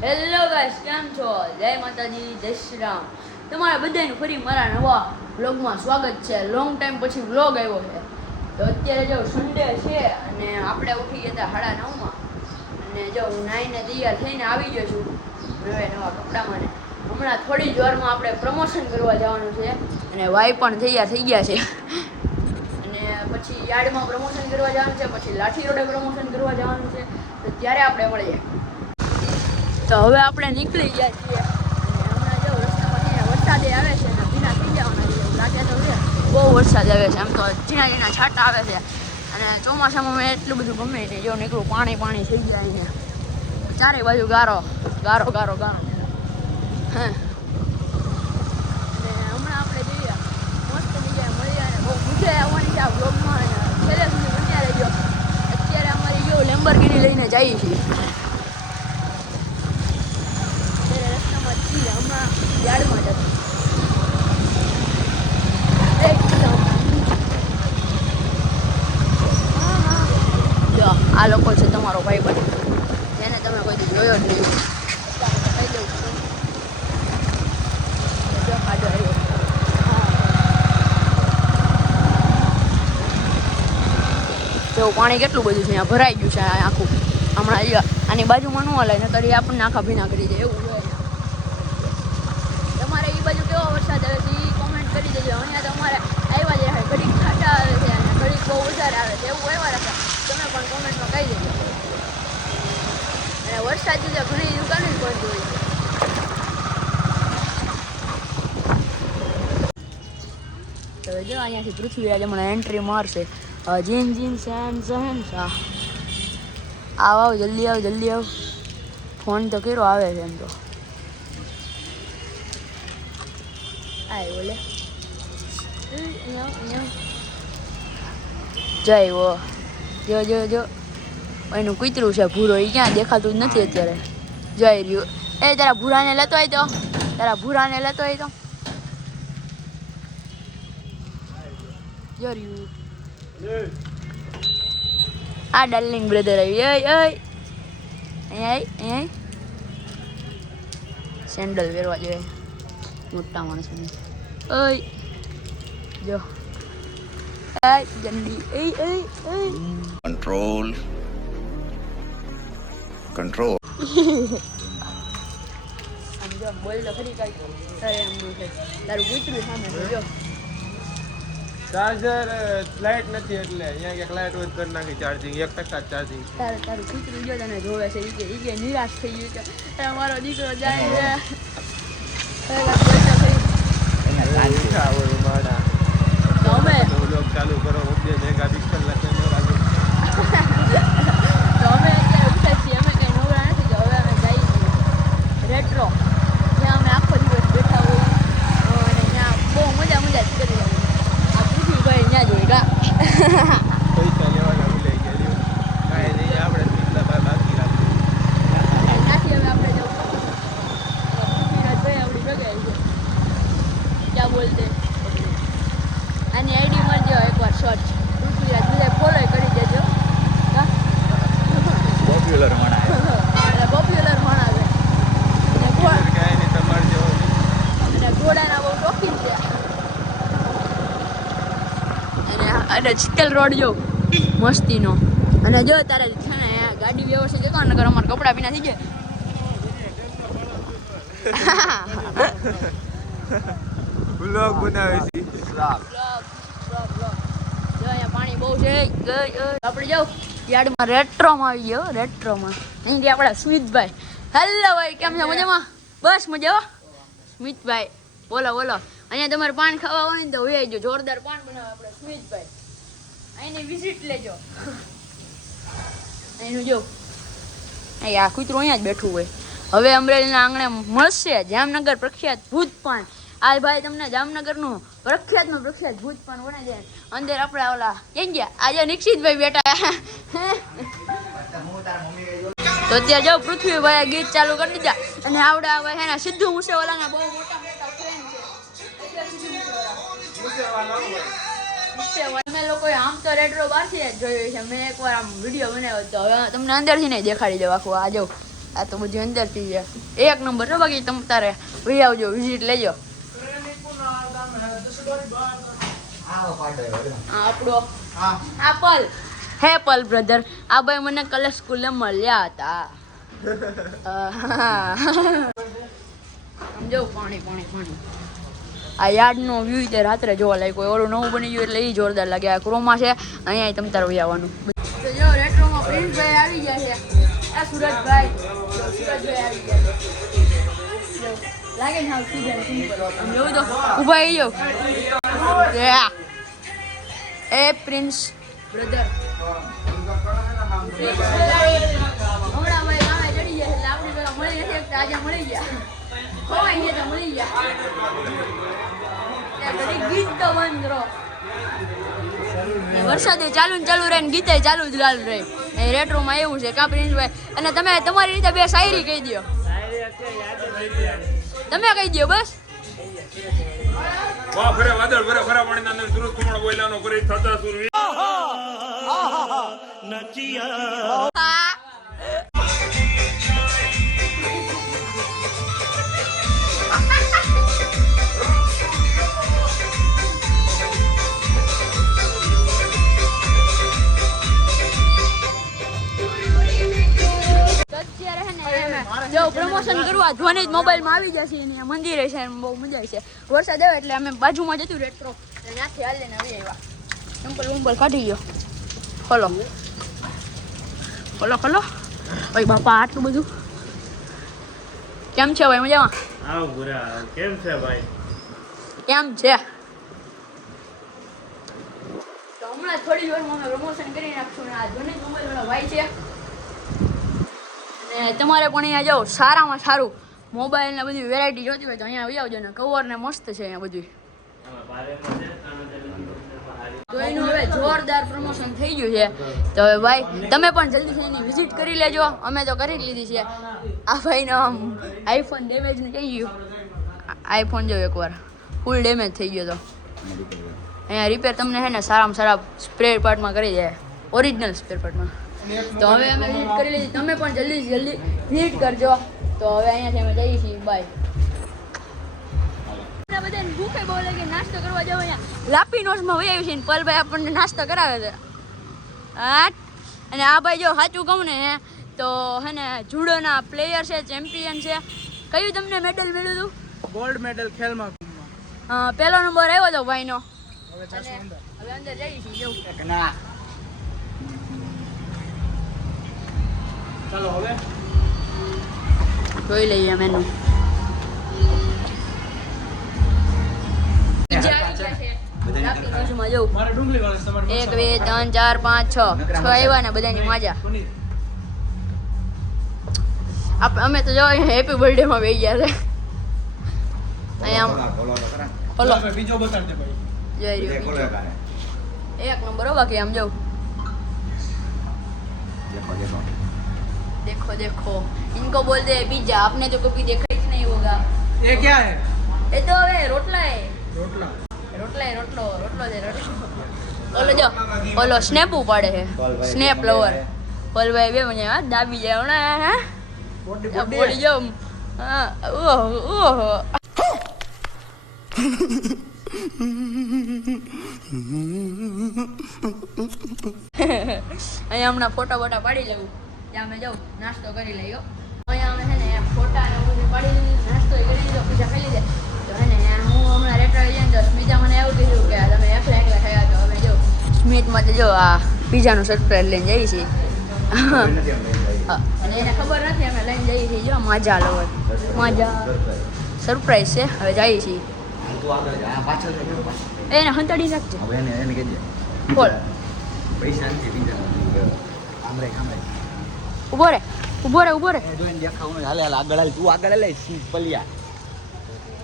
Hello guys, કેમ છો? જય માતાજી, જય શ્રી રામ. તમારા બધાનું ફરી મારા નવા વ્લોગમાં સ્વાગત છે. લોંગ ટાઈમ પછી વ્લોગ આવ્યો છે. તો અત્યારે જો સન્ડે છે અને આપણે ઉઠી ગયા હતા 9:30 અને જો હું નાઈને તૈયાર થઈને આવી ગયો છું હવે નવા કપડામાં. ને હમણાં થોડી જ વારમાં આપણે પ્રમોશન કરવા જવાનું છે અને વાય પણ તૈયાર થઈ ગયા છે અને પછી યાર્ડમાં પ્રમોશન કરવા જવાનું છે, પછી લાઠી રોડે પ્રમોશન કરવા જવાનું છે. તો ત્યારે આપણે મળીએ. તો હવે આપણે નીકળી ગયા છીએ અને હમણાં જો રસ્તામાં વરસાદ આવે છે ને ભીના થઈ જવાના છે એવું લાગે તો છે. બહુ વરસાદ આવે છે, આમ તો ઝીણા ઝીણા છાંટા આવે છે અને ચોમાસામાં મેં એટલું બધું ગમે નહીં. જો નીકળું પાણી થઈ જાય અહીંયા ચારે બાજુ ગારો ગારો ગારો ગારો. હા, અને હમણાં આપણે જઈએ મસ્ત જગ્યાએ મળીએ અને બહુ મજા આવવાની છે આ બ્લોગમાં. છેલ્લે સુધી બન્યા રહેજો. અત્યારે અમારી જો લેમ્બોર્ગિની લઈને જઈએ છીએ. હમણાં યાર્ડમાં જતો જો આ લોકો છે તમારો ભાઈ બને જેને તમે કોઈ જોયો જ નહીં. કહી દઉં છું જો આડો આવ્યો. જો પાણી કેટલું બધું છે અહીંયા ભરાઈ ગયું છે આખું. હમણાં આની બાજુમાં ન હલાય નકર એ આપણને આખા ભીના કરી દે એવું છે. તમારે એ બાજુ કેવો વરસાદ આવે છે એ કોમેન્ટ કરી દેજો. અહીંયા તો અમારે આવ્યા જાય ઘડીક ખાટા આવે છે અને ઘડીક બહુ વધારે આવે છે એવું આવ્યા રહેશે. તમે પણ કોમેન્ટમાં કહી દેજો. અને વરસાદ લીધે ઘણી દુકાનો જ બંધ હોય છે. તો જો અહીંયાથી પૃથ્વીરાજ હમણાં એન્ટ્રી મારશે. જીન જીન સહેન સહેન શાહ. આવ જલ્દી આવ જલ્દી આવ. ફોન તો કેરો આવે છે એમ તો. આય બોલે જય વો જો જો જો એનું કૂતરું છે ભૂરો. એ ક્યાં દેખાતું જ નથી અત્યારે. જય રહ્યું. એ તારા ભૂરાને લેતો હોય તો જો રહ્યું. આ ડાર્લિંગ બ્રધર આવી. અહીંયા સેન્ડલ પહેરવા જોઈએ મોટા માણસોને. ઓય જો જલ્દી કંટ્રોલ આમ જો બોલ તો ખરી કઈ તારે એમ છે તારું કૂતરું સામે જો ચાર્જર લાઈટ નથી એટલે અહીંયા ક્યાંક લાઈટ હોય કરી નાખી ચાર્જિંગ 1% ચાર્જિંગ. તારું કૂતરું જો તને જોવે છે એ કે નિરાશ થઈ ગયું કે અમારો દીકરો જાય છે. અમે ચાલુ કરો 2 મેગાપિક્સલ કેમેરા તો અમે અત્યારે ઉઠે છીએ. અમે કંઈ નવરા નથી. તો હવે અમે જઈએ છીએ રેટ્રો, જ્યાં અમે આખો દિવસ બેઠા હોય અને ત્યાં બહુ મજા જ કરી હોય. આ પૃથ્વીભાઈ ત્યાં જ હોય કા પૈસા લેવાના ભૂલાઈ ગયા. કાંઈ નહીં, આપણે પૈસા બાકી રાખીએ. ત્યાંથી હવે આપણે જવું પૃથ્વીરાજભાઈ આપણી ભેગા છે. ક્યાં બોલતે આની આઈડી મારજો એકવાર સર્ચ પૃથ્વીરાજ બધા ફોલો કરી દેજો. પોપ્યુલર મણા એટલે પોપ્યુલર માણા છે કાંઈ નહીં, તમારે જેવો અને ઘોડાના બહુ શોખીન છે. અને ચિત્તલ રોડ જો મસ્તીનો. અને જો તારે છે ને ગાડી વ્યવસ્થિત જતો નકર અમારા કપડાં ભીના થઈ જાય. બ્લોગ બનાવે છે. જો અહીંયા પાણી બહુ છે. આપણે જાવ યાર્ડમાં રેટ્રોમાં આવી ગયો. રેટ્રોમાં અહીં ગયા આપણા સ્મિતભાઈ. હેલો ભાઈ, કેમ છે? મજામાં? બસ મજા. સ્મિતભાઈ બોલો બોલો. અહીંયા તમારે પાન ખાવા હોય ને તો હોય જો જોરદાર પાન બનાવે આપણે સ્મિતભાઈ. અહીંની વિઝિટ લેજો. અહીંનું જો અહીં આ કૂતરું અહીંયા જ બેઠું હોય. હવે અમરેલીના આંગણે મળશે જામનગર પ્રખ્યાત ભૂત પાન. આ ભાઈ તમને જામનગરનું પ્રખ્યાત ભૂત પાન બનાવી દે. અંદર આપણે ઓલા ક્યાં ગયા આજે નિક્ષિતભાઈ બેઠા. તો અત્યારે જો પૃથ્વીભાઈ ગીત ચાલુ કરી દીધા અને આવડા હવે એના સિદ્ધુ મૂસેવાલાના બહુ મોટા ફેન છે. અમે લોકોએ આમ તો રેટ્રો બહારથી જ જોયું છે. મેં એકવાર આમ વિડીયો બનાવ્યો હતો. હવે તમને અંદરથી નહીં દેખાડી દઉં આખું. આ જો આ તો બધી અંદરથી છે. એક નંબર છે. બાકી તમે તારે ભાઈ આવજો, વિઝિટ લેજો. આપણો એપલ હેપલ બ્રધર. આ ભાઈ મને કલર સ્કૂલે મળ્યા હતા. સમજો પાણી પાણી પાણી. આ યાર્ડનો વ્યૂ તે રાત્રે જોવા લાગ્યો. ઓલું નવું બની ગયું એટલે એ જોરદાર લાગે. આ ક્રોમા છે, અહીંયા તમ તારે આવવાનું. તો જો રેટ્રોમાં પ્રિન્સભાઈ આવી ગયા છે. આ સુરજભાઈ આવી ગયા લાગે ને હાવ સીધા સિમ્પલ. જોઉં તો ઊભા આવી જાઓ. એ પ્રિન્સ બ્રધર હમણાં ભાઈ ગામે ચડી ગયા એટલે આપણે પેલા મળી નથી શકતા. આજે મળી ગયા. ખવાઈ ગયા તો મળી ગયા. ગીત તો બંધ કરો. વરસાદે ચાલુ ને ચાલુ રહે ને ગીતે ચાલુ જ ચાલુ રહે. એ રેટ્રોમાં એવું છે કા પ્રિન્સભાઈ? અને તમે તમારી રીતે બે શાયરી કહી દો. તમે કહી દો બસ. વાહ ફરે વાદળ ફરે ફરા પાણીના અંદર સુરત કુમળ બોયલાનો કરી થતા સુરવી જો પ્રમોશન કરવા ધ્વનિ મોબાઈલમાં આવી જશે. અહીંયા મંદિરે છે, બહુ મજા આવશે. વરસાદ આવે એટલે અમે બાજુમાં જતું રેટ્રો ત્યાંથી હાલ લઈને આવી આવ્યા. ચંપલ કાઢી ગયો. ખોલો ખોલો ખોલો. ભાઈ બાપા આટલું બધું કેમ છે ભાઈ? મજામાં? આવ ગુરા કેમ છે ભાઈ? કેમ છે? તો હમણાં થોડી વારમાં અમે પ્રમોશન કરી નાખશું. ને આ ધ્વનિ મોબાઈલ ભાઈ છે. અને તમારે પણ અહીંયા જાઓ, સારામાં સારું મોબાઈલ ને બધી વેરાયટી જોતી હોય તો અહીંયા આવી આવજો. ને કવર ને મસ્ત છે અહીંયા બધું. તો એનું હવે જોરદાર પ્રમોશન થઈ ગયું છે. તો હવે ભાઈ તમે પણ જલ્દીથી એની વિઝિટ કરી લેજો. અમે તો કરી જ લીધી છે. આ ભાઈનો આમ આઈફોન ડેમેજ ને થઈ ગયું. આઈફોન જો એકવાર ફૂલ ડેમેજ થઈ ગયો. તો અહીંયા રિપેર તમને છે ને સારામાં સારા સ્પેર પાર્ટમાં કરી દે, ઓરિજિનલ સ્પેર પાર્ટમાં. તો હવે અમે વિઝિટ કરી લીધી. તમે પણ જલ્દી વિઝિટ કરજો. તો હવે અહીંયાથી અમે જઈએ છીએ. બાય. બધાને ભૂખે બહુ લાગે, નાસ્તો કરવા જાવ. અહીંયા લાપીનોસમાં વહી આવી છે ને પલભાઈ આપણને નાસ્તો કરાવે છે. અને આ ભાઈ જો સાચું કહું ને તો હે ને જુડોના પ્લેયર છે, ચેમ્પિયન છે. કયું તમને મેડલ મળ્યું હતું? ગોલ્ડ મેડલ ખેલમાં. પહેલો નંબર આવ્યો હતો ભાઈનો. હવે અંદર જઈએ છીએ. જવું ચાલો હવે જોઈ લઈએ મેનુ. બાજુમાં જવું. 1 2 3 4 5 6 આવ્યા ને બધાની માજા. અમે તો જો હેપી બર્થડે માં બેસી ગયા છે. અહીંયા બોલો બીજો બતાડ દે ભાઈ. જય રહ્યો એક નંબર હો. બાકી આમ જવું. देखो देखो इनको बोलते हैं पिज्जा. आपने तो कभी देखा ही नहीं होगा. ये क्या है? ये तो હવે રોટલા હે. રોટલો દે રોટલો. ઓલો જો ઓલો સ્નેપ ઉપાડે છે. સ્નેપ લવર પલભાઈ બે મને દાબી જાય હમણાં. હે બોડી જો. હા ઓહો અહીંયા હમણાં ફોટા બોટા પાડી લેવું. ત્યાં અમે જાઉં નાસ્તો કરી લઈએ. અહીંયા અમે છે ને ફોટા ને બધું પાડી લીધું, નાસ્તો કરી લીધો, પીઝા ખાઈ લીધે. તો હે ને હું હમણાં રેટ્રો જઈને તો સ્મિતા મને એવું કીધું કે તમે એકલા ખાયા. તો અમે જો સ્મિત માટે જો આ પીઝાનું સરપ્રાઈઝ લઈને જઈએ છીએ. અને એને ખબર નથી અમે લઈને જઈએ છીએ. જો માજા લવર માજા સરપ્રાઈઝ છે. હવે જઈએ છીએ. એને હંતાડી નાખજે. બોલ ઉભો રે.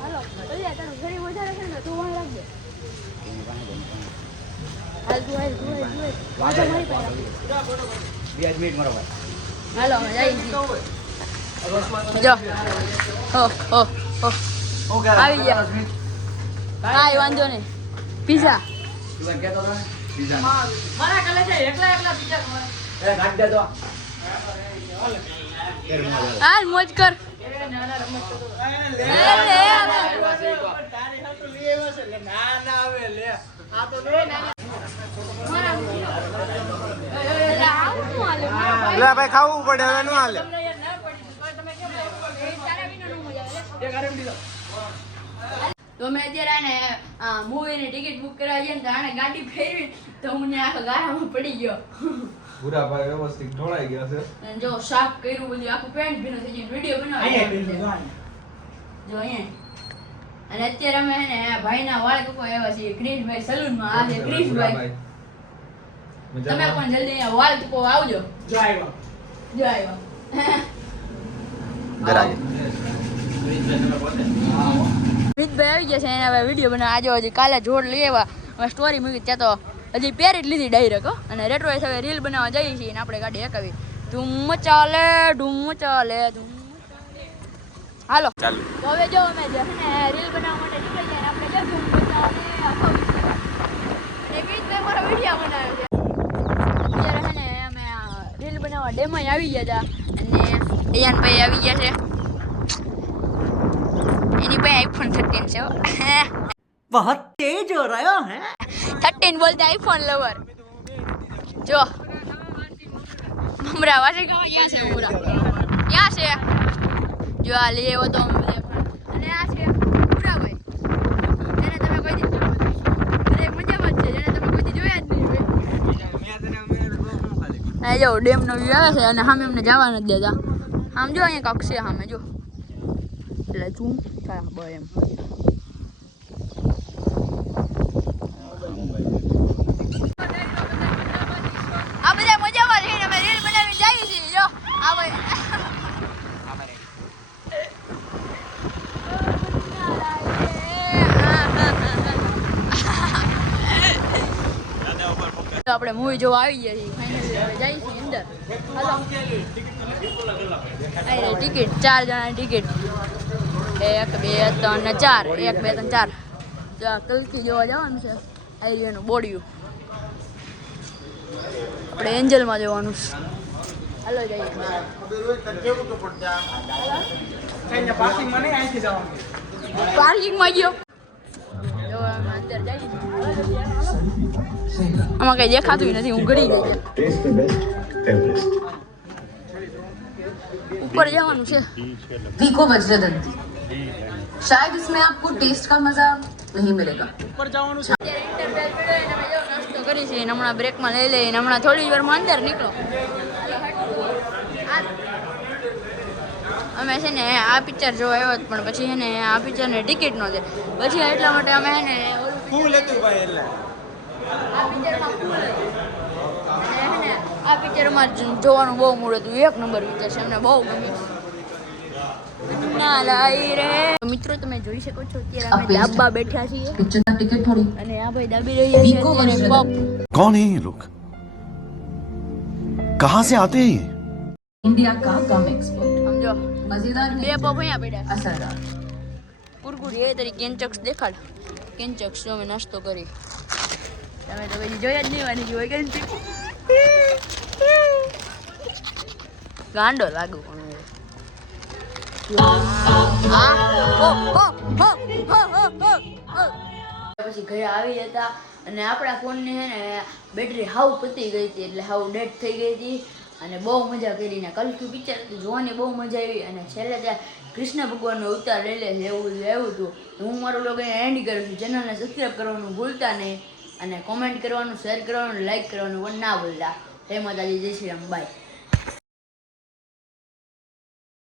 હાલો પલિયા તારું ઘરે વધારે છે ને તું વાહ લાગજે. હાલ તું વાજા મારી પાસે. હાલો અમે જઈએ છીએ. જો હો આવી ગયા. કાંઈ વાંધો નહીં. પીઝા મારા કલે છે. એકલા પીઝા હાલ મોજ કર લે ભાઈ ખાવું પડે હવે નો હાલે તો મેં અત્યારે આને મૂવીની ટિકિટ બુક કરાવી છે ને તો આને ગાડી ફેરવી તો હું ને આખા ગાળામાં પડી ગયો પૂરા ભાઈ વ્યવસ્થિત ઢોળાઈ ગયા છે અને જો સાફ કર્યું બધું આખું પેન્ટ ભીનું થઈ ગયું વિડીયો બનાવ્યો જો અહીંયા અને અત્યારે અમે હે ને ભાઈના વાળ કપાવા આવ્યા છીએ ક્રિશભાઈ સલૂનમાં આ છે ક્રિશભાઈ તમે પણ જલ્દી અહીંયા વાળ કપાવા આવજો જો આવ્યા મિતભાઈ આવી ગયા છે એને હવે વિડીયો બનાવ આજે હજી કાલે જોડ લઈ આવ્યા હવે સ્ટોરી મૂકી ત્યાં તો હજી પહેરી જ લીધી ડાયરેક્ટ અને રેટ્રો હવે રીલ બનાવવા જઈએ છીએ અને આપણે ગાડી હકાવી ધૂમ ચાલે હાલો ચાલુ તો હવે જો અમે જે ને રીલ બનાવવા માટે નીકળી ગયા આપણે જો ધૂમ ચાલે હકાવી અને મિતભાઈ મારો વિડીયો બનાવ્યો છે અત્યારે હે ને અમે રીલ બનાવવા ડેમાં આવી ગયા હતા અને ડિયાનભાઈ આવી ગયા છે એની પાસે આઈફોન 13 છે बहुत तेज हो रहा है 13 बोलते आईफोन लवर जो हमरा वासे कहाँ यहाँ से पूरा यहाँ से जो आ लिए वो तो हम અને આ છે પૂરા ભાઈ જેને તમે કોઈ દી અરે મજામાં જ છે જેને તમે કોઈ દી જોયા જ નહીં આ જો ડેમ નો વ્યૂ આવે છે અને સામે અમને જવા નથી દેતા આમ જો અહીંયા કાંક છે સામે જો એટલે ઝૂમ થાય બસ એમ આ બધા મજામાં રહીને અમે રીલ બનાવી જઈએ છીએ જો આ ભાઈ આપણે મૂવી જોવા આવી ગયા છીએ ફાઇનલી હવે જઈએ છીએ અંદર હાલો આ ટિકિટ 4 જણાની ટિકિટ 1 2 3 4 1 2 3 4 જો કલકી જોવા જવાનું છે આઈરિયાનું બોડિયું આપણે એન્જલમાં જવાનું છે હાલો જઈએ પાર્કિંગમાં ગયો જો અમે અંદર જઈએ આમાં કઈ દેખાતું નથી હું ગળી ગઈ ऊपर જવાનું છે वीको वज्रदंती शायद इसमें आपको टेस्ट का मजा नहीं मिलेगा અત્યારે ઇન્ટરવેલ પડ્યો અને અમે જો નાસ્તો કરી છે હમણાં બ્રેકમાં લઈ લઈને હમણાં થોડી વારમાં અંદર નીકળો અમે છે ને આ પિક્ચર જોવા આવ્યો પણ પછી છે ને આ પિક્ચરની ટિકિટ નહોતી પછી એટલા માટે અમે છે ને ફૂલ હતું ભાઈ એટલે આ પિક્ચરમાં ફૂલ અને છે ને આ પિક્ચરમાં જોવાનું બહુ મૂળ હતું 1 નંબર પિક્ચર છે અમને બહુ ગમ્યું ના લાઈ રે મિત્રો તમે જોઈ શકો છો અત્યારે અમે ડાબા બેઠા છીએ पिक्चर का टिकट थोड़ी અને આ ભાઈ દાબી રહ્યા છે અત્યારે પપ कौन है ये लोग कहां से आते हैं ये इंडिया का गम एक्सपर्ट સમજો मजेदार બે પપ અહીંયા પડ્યા असरदार કુરકુરી એ તરીકે કેન્ચક્સ દેખાડ કેન્ચક્સ જો અમે નાસ્તો કરી તમે તો કદી જોયા જ નહીં વાની જોઈ કેન્ચક ગાંડો લાગુ પણ પછી ઘરે આવી હતા અને આપણા ફોનની છે ને બેટરી હાવ પતી ગઈ હતી એટલે હાવ ડેડ થઈ ગઈ હતી અને બહુ મજા કરીને કલકી પિક્ચર જોવાની બહુ મજા આવી અને છેલ્લે ત્યાં કૃષ્ણ ભગવાનનો અવતાર લઈ લે છે એવું આવ્યું હતું હું મારું લોકો એન્ડ કરું છું ચેનલને સબસ્ક્રાઈબ કરવાનું ભૂલતા નહીં અને કોમેન્ટ કરવાનું શેર કરવાનું લાઈક કરવાનું પણ ના ભૂલતા જય માતાજી જય શ્રી રામ બાય